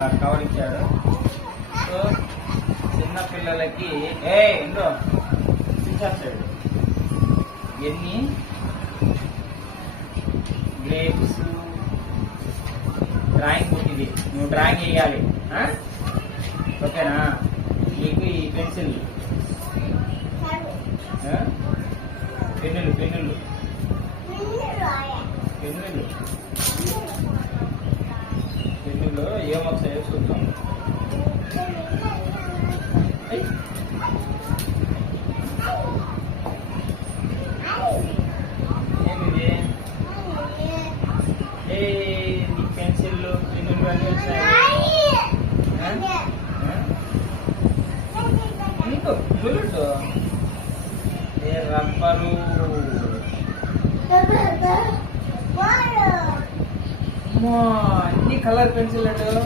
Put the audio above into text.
Cover ఇచ్చాడు. So చిన్న పిల్లలకి ఇండో సైడ్ ఎన్ని గ్రేప్స్ డ్రాయింగ్ బుక్ ఇది, నువ్వు డ్రాయింగ్ వేయాలి. ఓకేనా? నీకు ఈ పెన్సిల్ పెన్నులు పెన్నులు పెన్నులు పెన్నులు ఏమొస్తాయో చూద్దాం. ఏమిది? నీ పెన్సిళ్ళు పెన్నులు అన్నీ వచ్చాయి. నీకు బుల్లెట్ రబ్బరు అన్ని కలర్ పెన్సిల్ అంటారు.